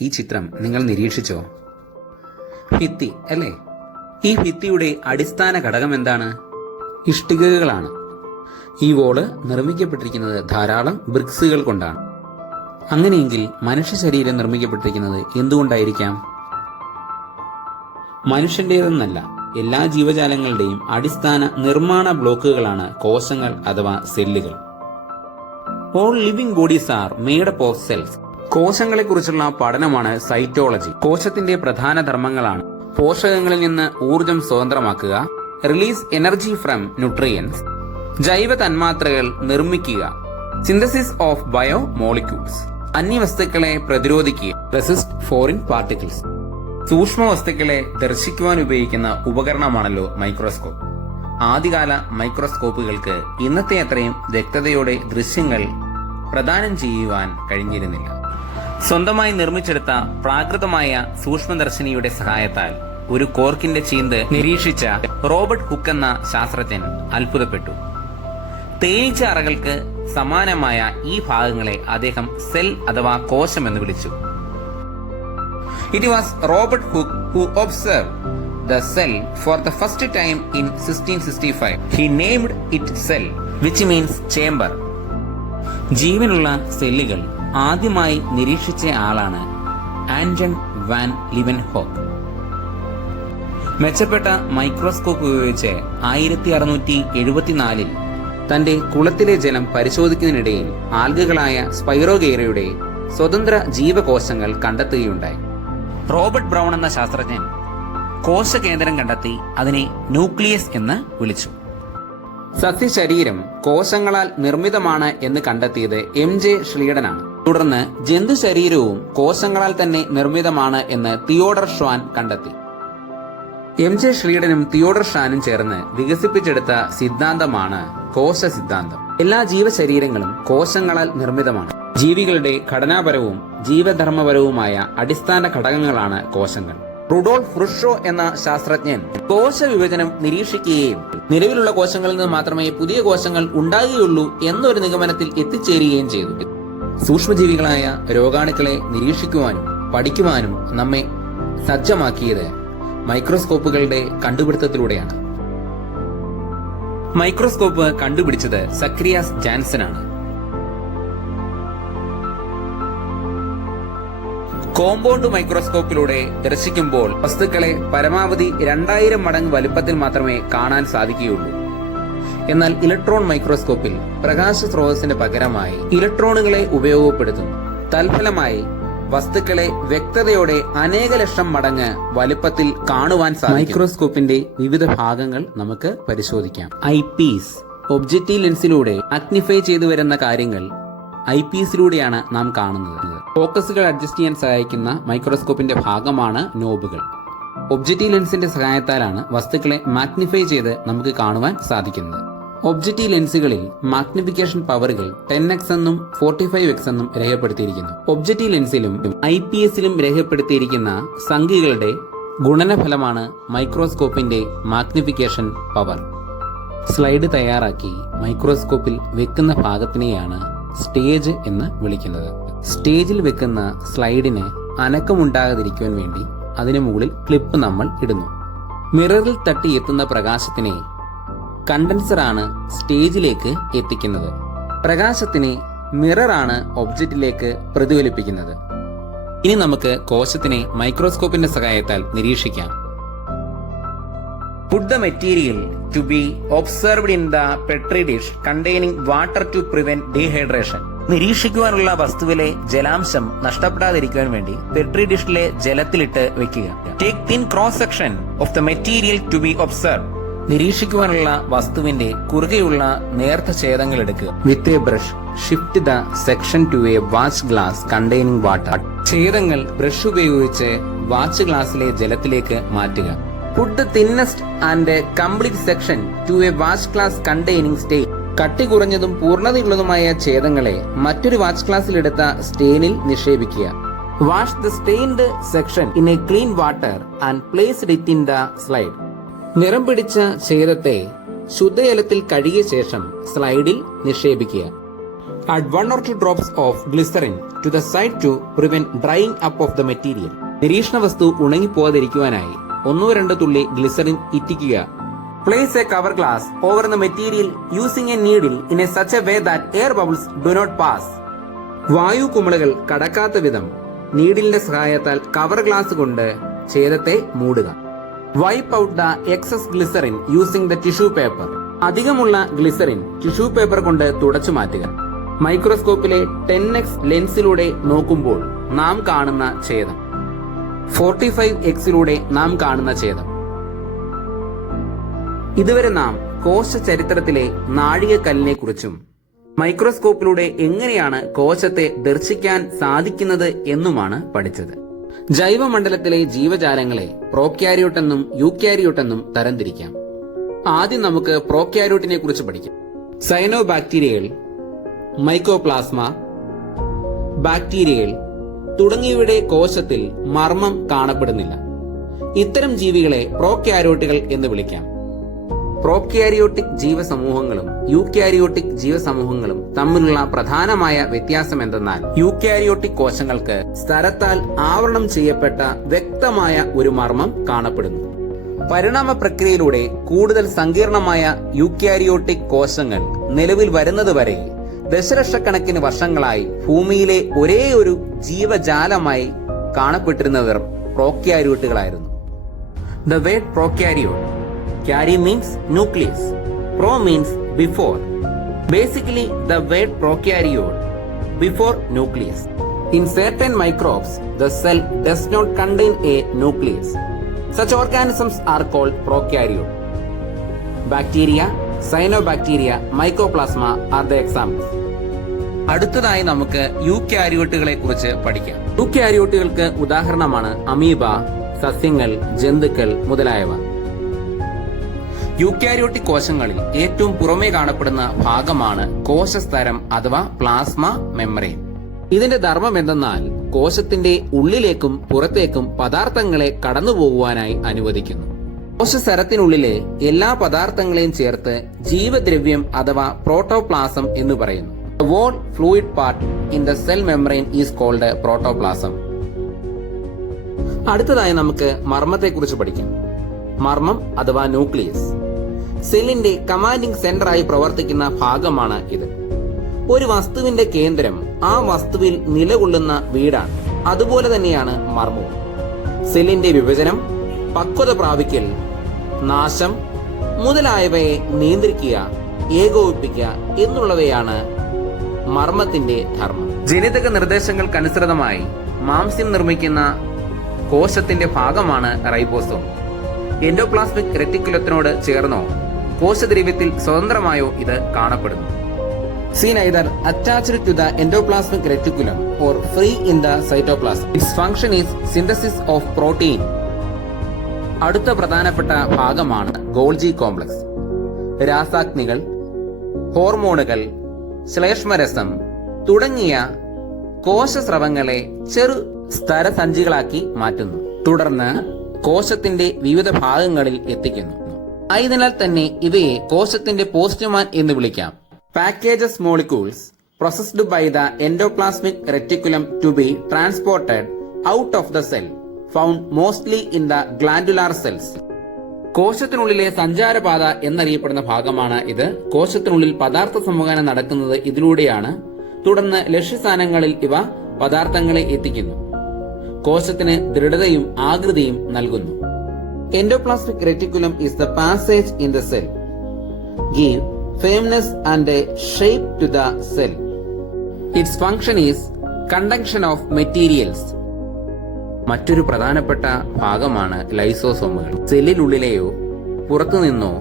ഈ ചിത്രം നിങ്ങൾ നിരീക്ഷിച്ചോ? ഭിത്തി അല്ലേ? ഈ ഭിത്തിയുടെ അടിസ്ഥാന ഘടകം എന്താണ്? ഇഷ്ടികകളാണ്. ഈ വോള് നിർമ്മിക്കപ്പെട്ടിരിക്കുന്നത് ധാരാളം ബ്രിക്സുകൾ കൊണ്ടാണ്. അങ്ങനെയെങ്കിൽ മനുഷ്യ ശരീരം നിർമ്മിക്കപ്പെട്ടിരിക്കുന്നത് എന്തുകൊണ്ടായിരിക്കാം? മനുഷ്യന്റേതെന്നല്ല, എല്ലാ ജീവജാലങ്ങളുടെയും അടിസ്ഥാന നിർമ്മാണ ബ്ലോക്കുകളാണ് കോശങ്ങൾ അഥവാ സെല്ലുകൾ. All living bodies are made up of cells. കോശങ്ങളെക്കുറിച്ചുള്ള പഠനമാണ് സൈറ്റോളജി. കോശത്തിന്റെ പ്രധാന ധർമ്മങ്ങളാണ് പോഷകങ്ങളിൽ നിന്ന് ഊർജം സ്വതന്ത്രമാക്കുക, റിലീസ് എനർജി ഫ്രം ന്യൂട്രിയൻസ്, ജൈവ തന്മാത്രകൾ നിർമ്മിക്കുക, സിന്തസിസ് ഓഫ് ബയോ മോളിക്യൂൾസ്, അന്യവസ്തുക്കളെ പ്രതിരോധിക്കുക, റെസിസ്റ്റ് ഫോറിൻ പാർട്ടിക്കിൾസ്. സൂക്ഷ്മ വസ്തുക്കളെ ദർശിക്കുവാൻ ഉപയോഗിക്കുന്ന ഉപകരണമാണല്ലോ മൈക്രോസ്കോപ്പ്. ആദ്യകാല മൈക്രോസ്കോപ്പുകൾക്ക് ഇന്നത്തെ അത്രയും വ്യക്തതയോടെ ദൃശ്യങ്ങൾ പ്രദാനം ചെയ്യുവാൻ കഴിഞ്ഞിരുന്നില്ല. സ്വന്തമായി നിർമ്മിച്ചെടുത്ത പ്രാകൃതമായ സൂക്ഷ്മദർശിനിയുടെ സഹായത്താൽ ഒരു കോർക്കിന്റെ ചീന്ത് നിരീക്ഷിച്ച റോബർട്ട് ഹുക്ക് എന്ന ശാസ്ത്രജ്ഞൻ അത്ഭുതപ്പെട്ടു. തേനീച്ച അറകൾക്ക് സമാനമായ ഈ ഭാഗങ്ങളെ അദ്ദേഹം സെൽ അഥവാ കോശം എന്ന് വിളിച്ചു. It was Robert Hooke who observed the cell for the first time in 1665. He named it cell, which means chamber. ജീവനുള്ള സെല്ലുകൾ ആദ്യമായി നിരീക്ഷിച്ച ആളാണ് ആന്റൺ വാൻ ലിവൻഹോക്ക്. മെച്ചപ്പെട്ട മൈക്രോസ്കോപ്പ് ഉപയോഗിച്ച് 1674 തന്റെ കുളത്തിലെ ജലം പരിശോധിക്കുന്നതിനിടയിൽ ആൽഗകളായ സ്പൈറോഗെയ്റയുടെ സ്വതന്ത്ര ജീവകോശങ്ങൾ കണ്ടെത്തുകയുണ്ടായി. റോബർട്ട് ബ്രൗൺ എന്ന ശാസ്ത്രജ്ഞൻ കോശകേന്ദ്രം കണ്ടെത്തി അതിനെ ന്യൂക്ലിയസ് എന്ന് വിളിച്ചു. സസ്യശരീരം കോശങ്ങളാൽ നിർമ്മിതമാണ് എന്ന് കണ്ടെത്തിയത് MJ ഷ്ലീഡനാണ്. തുടർന്ന് ജന്തു ശരീരവും കോശങ്ങളാൽ തന്നെ നിർമ്മിതമാണ് എന്ന് തിയോഡർ ഷ്വാൻ കണ്ടെത്തി. MJ ഷ്ലീഡനും തിയോഡർ ഷ്വാനും ചേർന്ന് വികസിപ്പിച്ചെടുത്ത സിദ്ധാന്തമാണ് കോശ സിദ്ധാന്തം. എല്ലാ ജീവശരീരങ്ങളും കോശങ്ങളാൽ നിർമ്മിതമാണ്. ജീവികളുടെ ഘടനാപരവും ജീവധർമ്മപരവുമായ അടിസ്ഥാന ഘടകങ്ങളാണ് കോശങ്ങൾ. റുഡോൾഫ് റുഷോ എന്ന ശാസ്ത്രജ്ഞൻ കോശ വിഭജനം നിരീക്ഷിക്കുകയും നിലവിലുള്ള കോശങ്ങളിൽ നിന്ന് മാത്രമേ പുതിയ കോശങ്ങൾ ഉണ്ടാകുകയുള്ളൂ എന്നൊരു നിഗമനത്തിൽ എത്തിച്ചേരുകയും ചെയ്തു. സൂക്ഷ്മജീവികളായ രോഗാണുക്കളെ നിരീക്ഷിക്കുവാനും പഠിക്കുവാനും നമ്മെ സജ്ജമാക്കിയത് മൈക്രോസ്കോപ്പുകളുടെ കണ്ടുപിടുത്തത്തിലൂടെയാണ്. മൈക്രോസ്കോപ്പ് കണ്ടുപിടിച്ചത് സക്രിയാസ് ജാൻസൺ ആണ്. കോമ്പൗണ്ട് മൈക്രോസ്കോപ്പിലൂടെ ദർശിക്കുമ്പോൾ വസ്തുക്കളെ പരമാവധി 2000 മടങ്ങ് വലുപ്പത്തിൽ മാത്രമേ കാണാൻ സാധിക്കുകയുള്ളൂ. എന്നാൽ ഇലക്ട്രോൺ മൈക്രോസ്കോപ്പിൽ പ്രകാശ സ്രോതസ്സിന് പകരമായി ഇലക്ട്രോണുകളെ ഉപയോഗപ്പെടുത്തുന്നു. തൽഫലമായി വസ്തുക്കളെ വ്യക്തതയോടെ അനേക ലക്ഷം മടങ്ങ് വലുപ്പത്തിൽ കാണുവാൻ സാധിക്കും. മൈക്രോസ്കോപ്പിന്റെ വിവിധ ഭാഗങ്ങൾ നമുക്ക് പരിശോധിക്കാം. ഐപീസ്, ഒബ്ജക്റ്റീവ് ലെൻസിലൂടെ മാഗ്നിഫൈ ചെയ്തു വരുന്ന കാര്യങ്ങൾ ഐപീസിലൂടെയാണ് നാം കാണുന്നത്. ഫോക്കസുകൾ അഡ്ജസ്റ്റ് ചെയ്യാൻ സഹായിക്കുന്ന മൈക്രോസ്കോപ്പിന്റെ ഭാഗമാണ് നോബുകൾ. ഒബ്ജക്റ്റീവ് ലെൻസിന്റെ സഹായത്താലാണ് വസ്തുക്കളെ മാഗ്നിഫൈ ചെയ്ത് നമുക്ക് കാണുവാൻ സാധിക്കുന്നത്. ഒബ്ജക്റ്റീവ് ലെൻസുകളിൽ മാഗ്നിഫിക്കേഷൻ പവറുകൾ 10x എന്നും 45x എന്നും രേഖപ്പെടുത്തിയിരിക്കുന്നു. ഒബ്ജക്റ്റീവ് ലെൻസിലും ഐപിഎസിലും രേഖപ്പെടുത്തിയിരിക്കുന്ന സംഖ്യകളുടെ ഗുണനഫലമാണ് മൈക്രോസ്കോപ്പിന്റെ മാഗ്നിഫിക്കേഷൻ പവർ. സ്ലൈഡ് തയ്യാറാക്കി മൈക്രോസ്കോപ്പിൽ വെക്കുന്ന ഭാഗത്തിനെയാണ് സ്റ്റേജ് എന്ന് വിളിക്കുന്നത്. സ്റ്റേജിൽ വെക്കുന്ന സ്ലൈഡിന് അനക്കമുണ്ടാകാതിരിക്കുവാൻ വേണ്ടി അതിനു മുകളിൽ ക്ലിപ്പ് നമ്മൾ ഇടുന്നു. മിററിൽ തട്ടി എത്തുന്ന പ്രകാശത്തിനെ കണ്ടൻസറാണ് സ്റ്റേജിലേക്ക് എത്തിക്കുന്നത്. പ്രകാശത്തിനെ മിററാണ് ഒബ്ജക്റ്റിലേക്ക് പ്രതിഫലിപ്പിക്കുന്നത്. ഇനി നമുക്ക് കോശത്തിനെ മൈക്രോസ്കോപ്പിന്റെ സഹായത്താൽ നിരീക്ഷിക്കാം. Put the material to be observed in the petri dish containing water to prevent dehydration. നിരീക്ഷിക്കുവാനുള്ള വസ്തുവിലെ ജലാംശം നഷ്ടപ്പെടാതിരിക്കുവാൻ വേണ്ടി പെട്രി ഡിഷിലെ ജലത്തിലിട്ട് വെക്കുക. Take thin cross section of the material to be observe. നിരീക്ഷിക്കുവാനുള്ള വസ്തുവിന്റെ കുറുകെയുള്ള നേർത്ത ഛേദങ്ങൾ എടുക്കുക. With a brush shift the section to a watch glass containing water. ഛേദങ്ങൾ ബ്രഷ് ഉപയോഗിച്ച് വാച്ച് ഗ്ലാസിലെ ജലത്തിലേക്ക് മാറ്റുക. Put the thinnest and complete section to a watch glass containing stain. കട്ടി കുറഞ്ഞതും പൂർണ്ണതയുള്ളതുമായ ഛേദങ്ങളെ മറ്റൊരു വാച്ച് ഗ്ലാസ്സിലെടുത്ത സ്റ്റെയിനിൽ നിക്ഷേപിക്കുക. Wash the stained section in a clean water and placed it in the slide. നിറം പിടിച്ച ഛേദത്തെ ശുദ്ധജലത്തിൽ കഴുകിയ ശേഷം സ്ലൈഡിൽ നിക്ഷേപിക്കുക. Add 1 or 2 drops of glycerin to the side to prevent drying up of the material. നിരീക്ഷണ വസ്തു ഉണങ്ങിപ്പോകാതിരിക്കുവാനായി 1-2 തുള്ളി glycerin ഇറ്റിക്കുക. Place a cover glass over the material using a needle in a such a way that air bubbles do not pass. വായു കുമിളകൾ കടക്കാത്ത വിധം നീഡിലിന്റെ സഹായത്താൽ cover glass കൊണ്ട് ഛേദത്തെ മൂടുക. Wipe out the excess glycerin using the tissue paper. അധികമുള്ള glycerin tissue paper കൊണ്ട് തുടച്ചു മാറ്റുക. മൈക്രോസ്കോപ്പിലെ 10x ലെൻസിലൂടെ നോക്കുമ്പോൾ നാം കാണുന്ന ഛേദം 45x നാം കാണുന്ന ഛേദം. ഇതുവരെ നാം കോശ ചരിത്രത്തിലെ നാഴികക്കല്ലിനെ കുറിച്ചും മൈക്രോസ്കോപ്പിലൂടെ എങ്ങനെയാണ് കോശത്തെ ദർശിക്കാൻ സാധിക്കുന്നത് എന്നുമാണ് പഠിച്ചത്. ജൈവമണ്ഡലത്തിലെ ജീവജാലങ്ങളെ പ്രോക്യാരിയോട്ട് എന്നും യൂക്യാരിയോട്ട് എന്നും തരംതിരിക്കാം. ആദ്യം നമുക്ക് പ്രോക്യാരിയോട്ടിനെ കുറിച്ച് പഠിക്കാം. സയനോബാക്ടീരിയകൾ, മൈക്കോപ്ലാസ്മ, ബാക്ടീരിയകൾ തുടങ്ങിയവയുടെ കോശത്തിൽ മർമ്മം കാണപ്പെടുന്നില്ല. ഇത്തരം ജീവികളെ പ്രോക്യാരിയോട്ടുകൾ എന്ന് വിളിക്കാം. പ്രോക്യാരിയോട്ടിക് ജീവസമൂഹങ്ങളും യൂക്യാരിയോട്ടിക് ജീവസമൂഹങ്ങളും തമ്മിലുള്ള പ്രധാനമായ വ്യത്യാസം എന്തെന്നാൽ യൂക്യാരിയോട്ടിക് കോശങ്ങൾക്ക് സ്ഥലത്താൽ ആവരണം ചെയ്യപ്പെട്ട വ്യക്തമായ ഒരു മർമ്മം കാണപ്പെടുന്നു. പരിണാമ പ്രക്രിയയിലൂടെ കൂടുതൽ സങ്കീർണമായ യൂക്യാരിയോട്ടിക് കോശങ്ങൾ നിലവിൽ വരുന്നതുവരെ ദശലക്ഷക്കണക്കിന് വർഷങ്ങളായി ഭൂമിയിലെ ഒരേ ഒരു ജീവജാലമായി കാണപ്പെട്ടിരുന്നവർ പ്രോക്യാരിയോട്ടുകളായിരുന്നു. The word prokaryote. Kari means nucleus. Pro means before. Basically, the word prokaryote, before nucleus. In certain microbes, the cell does not contain a nucleus. Such organisms are called prokaryote. Bacteria, cyanobacteria, mycoplasma are the examples. അടുത്തതായി നമുക്ക് യൂക്യാരിയോട്ടുകളെ കുറിച്ച് പഠിക്കാം. യൂക്യാരിയോട്ടുകൾക്ക് ഉദാഹരണമാണ് amoeba, സസ്യങ്ങൾ, ജന്തുക്കൾ മുതലായവ. Eukaryotic കോശങ്ങളിൽ ഏറ്റവും പുറമേ കാണപ്പെടുന്ന ഭാഗമാണ് കോശസ്തരം അഥവാ പ്ലാസ്മ മെംബ്രെയിൻ. ഇതിന്റെ ധർമ്മം എന്തെന്നാൽ കോശത്തിന്റെ ഉള്ളിലേക്കും പുറത്തേക്കും പദാർത്ഥങ്ങളെ കടന്നുപോകുവാനായി അനുവദിക്കുന്നു. കോശസ്തരത്തിനുള്ളിലെ എല്ലാ പദാർത്ഥങ്ങളെയും ചേർത്ത് ജീവദ്രവ്യം അഥവാ പ്രോട്ടോപ്ലാസം എന്ന് പറയുന്നു. The whole fluid part in the cell membrane is called protoplasm. അടുത്തതായി നമുക്ക് മർമ്മത്തെക്കുറിച്ച് പഠിക്കാം. മർമ്മം അഥവാ ന്യൂക്ലിയസ് സെല്ലിന്റെ കമാൻഡിംഗ് സെന്ററായി പ്രവർത്തിക്കുന്ന ഭാഗമാണ് ഇത്. ഒരു വസ്തുവിന്റെ കേന്ദ്രം ആ വസ്തുവിൽ നിലകൊള്ളുന്ന വീടാണ്. അതുപോലെ തന്നെയാണ് മർമ്മവും. സെല്ലിന്റെ വിഭജനം, പക്വത പ്രാപിക്കൽ, നാശം മുതലായവയെ നിയന്ത്രിക്കുക, ഏകോപിപ്പിക്കുക എന്നുള്ളവയാണ് മർമ്മത്തിന്റെ ധർമ്മം. ജനിതക നിർദ്ദേശങ്ങൾക്കനുസൃതമായി മാംസ്യം നിർമ്മിക്കുന്ന കോശത്തിന്റെ ഭാഗമാണ് റൈബോസോം. എൻഡോപ്ലാസ്മിക് റെറ്റിക്കുലത്തിനോട് ചേർന്നോ കോശദ്രവ്യത്തിൽ സ്വതന്ത്രമായോ ഇത് കാണപ്പെടുന്നു. Seen either attached to the endoplasmic reticulum or free in the cytoplasm. Its function is synthesis of protein. അടുത്ത പ്രധാനപ്പെട്ട ഭാഗമാണ് ഗോൾജി കോംപ്ലക്സ്. രാസാഗ്നികൾ, ഹോർമോണുകൾ, ശ്ലേഷ്മരസം തുടങ്ങിയ കോശസ്രവങ്ങളെ ചെറു സ്തരസഞ്ചികളാക്കി മാറ്റുന്നു. തുടർന്ന് കോശത്തിന്റെ വിവിധ ഭാഗങ്ങളിൽ എത്തിക്കുന്നു. ആയതിനാൽ തന്നെ ഇവയെ കോശത്തിന്റെ പോസ്റ്റ്മാൻ എന്ന് വിളിക്കാം. Packages molecules processed by the endoplasmic reticulum to be transported out of the cell, found mostly in the glandular cells. കോശത്തിനുള്ളിലെ സഞ്ചാരപാത എന്നറിയപ്പെടുന്ന ഭാഗമാണ് ഇത്. കോശത്തിനുള്ളിൽ പദാർത്ഥ സംവഹനം നടക്കുന്നത് ഇതിലൂടെയാണ്. തുടർന്ന് ലക്ഷ്യസ്ഥാനങ്ങളിൽ ഇവ പദാർത്ഥങ്ങളെ എത്തിക്കുന്നു. കോശത്തിന് ദൃഢതയും ആകൃതിയും നൽകുന്നു. Endoplasmic reticulum is the passage in the cell. Give firmness and a shape to the cell. Its function is conduction of materials. മറ്റൊരു പ്രധാനപ്പെട്ട ഭാഗമാണ് ലൈസോസോമുകൾ. സെല്ലിനുള്ളിലെയോ പുറത്തുനിന്നോ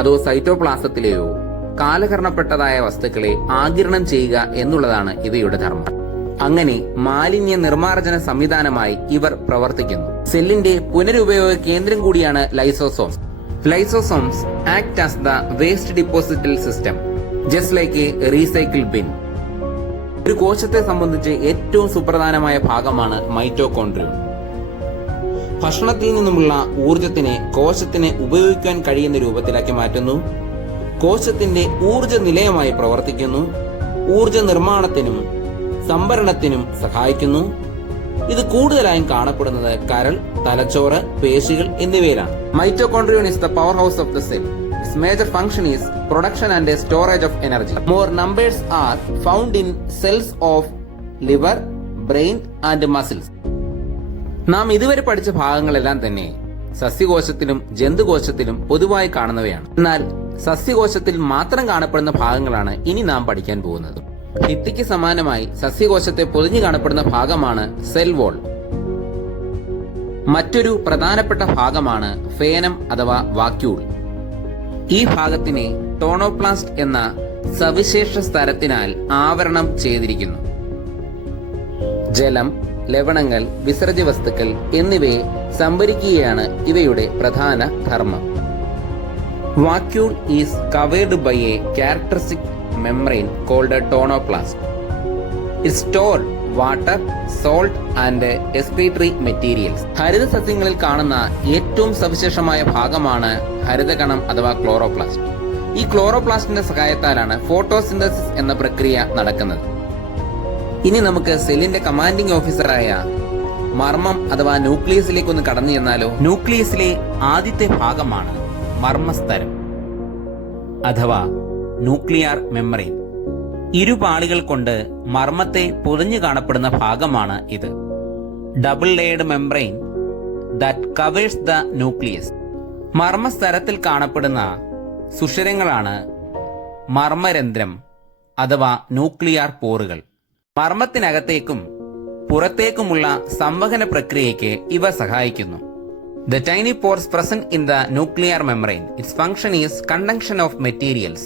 അതോ സൈറ്റോപ്ലാസത്തിലെയോ കാലഹരണപ്പെട്ടതായ വസ്തുക്കളെ ആഗിരണം ചെയ്യുക എന്നുള്ളതാണ് ഇവയുടെ ധർമ്മം. അങ്ങനെ മാലിന്യ നിർമ്മാർജ്ജന സംവിധാനമായി ഇവർ പ്രവർത്തിക്കുന്നു. സെല്ലിന്റെ പുനരുപയോഗ കേന്ദ്രം കൂടിയാണ് lysosomes. Lysosomes act as the waste deposital system, just like a recycle bin. ഒരു കോശത്തെ സംബന്ധിച്ച് ഏറ്റവും സുപ്രധാനമായ ഭാഗമാണ് മൈറ്റോകോൺഡ്രിയം. ഭക്ഷണത്തിൽ നിന്നുമുള്ള ഊർജത്തിനെ കോശത്തിന് ഉപയോഗിക്കാൻ കഴിയുന്ന രൂപത്തിലാക്കി മാറ്റുന്നു. കോശത്തിന്റെ ഊർജ നിലയമായി പ്രവർത്തിക്കുന്നു. ഊർജ നിർമ്മാണത്തിനും സംഭരണത്തിനും സഹായിക്കുന്നു. ഇത് കൂടുതലായും കാണപ്പെടുന്നത് കരൾ, തലച്ചോറ്, പേശികൾ എന്നിവയിലാണ്. മൈറ്റോകോൺഡ്രിയം is the powerhouse of the cell. Its major function is production and storage of energy. More numbers are found in cells of liver, brain and muscles. നാം ഇതുവരെ പഠിച്ച ഭാഗങ്ങളെല്ലാം തന്നെ സസ്യകോശത്തിലും ജന്തുകോശത്തിലും പൊതുവായി കാണുന്നവയാണ്. എന്നാൽ സസ്യകോശത്തിൽ മാത്രം കാണപ്പെടുന്ന ഭാഗങ്ങളാണ് ഇനി നാം പഠിക്കാൻ പോകുന്നത്. ഭിത്തിക്ക് സമാനമായി സസ്യകോശത്തെ പൊതിഞ്ഞു കാണപ്പെടുന്ന ഭാഗമാണ് സെൽ വോൾ. മറ്റൊരു പ്രധാനപ്പെട്ട ഭാഗമാണ് ഫേനം അഥവാ വാക്യൂൾ. ഈ ഭാഗത്തിനെ ടോണോപ്ലാസ്റ്റ് എന്ന സവിശേഷ സ്തരത്തിനാൽ ആവരണം ചെയ്തിരിക്കുന്നു. ജലം, ലവണങ്ങൾ, വിസർജ്യ വസ്തുക്കൾ എന്നിവയെ സംഭരിക്കുകയാണ് ഇവയുടെ പ്രധാന ധർമ്മം. Vacuole is covered by a characteristic membrane called a tonoplast. It store water, salt and excretory materials. ഹരിത സസ്യങ്ങളിൽ കാണുന്ന ഏറ്റവും സവിശേഷമായ ഭാഗമാണ് ഹരിതകണം അഥവാ ക്ലോറോപ്ലാസ്റ്റ്. ഈ ക്ലോറോപ്ലാസ്റ്റിന്റെ സഹായത്താലാണ് ഫോട്ടോസിന്തസിസ് എന്ന പ്രക്രിയ നടക്കുന്നത്. ഇനി നമുക്ക് സെല്ലിന്റെ കമാൻഡിംഗ് ഓഫീസറായ മർമ്മം അഥവാ ന്യൂക്ലിയസിലേക്ക് ഒന്ന് കടന്നു ചെന്നാലോ. ന്യൂക്ലിയസിലെ ആദ്യത്തെ ഭാഗമാണ് മർമ്മസ്തരം അഥവാ ന്യൂക്ലിയർ മെംബ്രെയിൻ. ഇരുപാളികൾ കൊണ്ട് മർമ്മത്തെ പൊതിഞ്ഞു കാണപ്പെടുന്ന ഭാഗമാണ് ഇത്. Double layered membrane that covers the nucleus. മർമ്മസ്തരത്തിൽ കാണപ്പെടുന്ന സുഷിരങ്ങളാണ് മർമ്മരന്ധ്രം അഥവാ ന്യൂക്ലിയർ പോറുകൾ. മർമ്മത്തിനകത്തേക്കും പുറത്തേക്കുമുള്ള സംവഹന പ്രക്രിയയ്ക്ക് ഇവ സഹായിക്കുന്നു. The tiny pores present in the nuclear membrane. Its function is conduction of materials.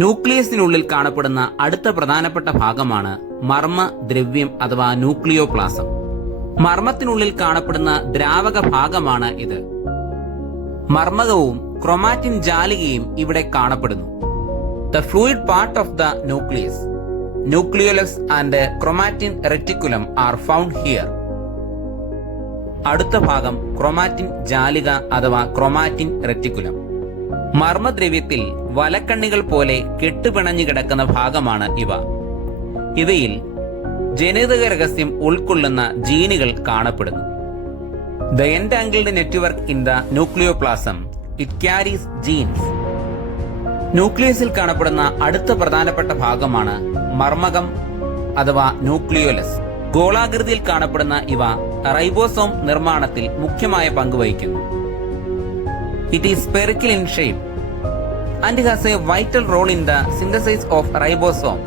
ന്യൂക്ലിയസിനുള്ളിൽ കാണപ്പെടുന്ന അടുത്ത പ്രധാനപ്പെട്ട ഭാഗമാണ് മർമ്മ ദ്രവ്യം അഥവാ ന്യൂക്ലിയോപ്ലാസം. മർമ്മത്തിനുള്ളിൽ കാണപ്പെടുന്ന ദ്രാവക ഭാഗമാണ് ഇത്. മർമ്മകവും ക്രൊമാറ്റിൻ ജാലികയും ഇവിടെ കാണപ്പെടുന്നു. The fluid part of the nucleus, nucleolus and chromatin reticulum are found here. അടുത്ത ഭാഗം ക്രൊമാറ്റിൻ ജാലിക അഥവാ ക്രൊമാറ്റിൻ റെറ്റിക്കുലം. മർമ്മദ്രവ്യത്തിൽ വലക്കണ്ണികൾ പോലെ കെട്ടുപിണഞ്ഞു കിടക്കുന്ന ഭാഗമാണ് ഇവ. ഇവയിൽ ജനിതക രഹസ്യം ഉൾക്കൊള്ളുന്ന ജീനുകൾ കാണപ്പെടുന്നു. The entangled network in the nucleoplasm, it carries genes. ന്യൂക്ലിയസിൽ കാണപ്പെടുന്ന അടുത്ത പ്രധാനപ്പെട്ട ഭാഗമാണ് മർമ്മകം അഥവാ ന്യൂക്ലിയോലസ്. ഗോളാകൃതിയിൽ കാണപ്പെടുന്ന ഇവ റൈബോസോം നിർമ്മാണത്തിൽ മുഖ്യമായ പങ്ക് വഹിക്കുന്നു. It is spherical in shape and has a vital role in the synthesis of ribosome.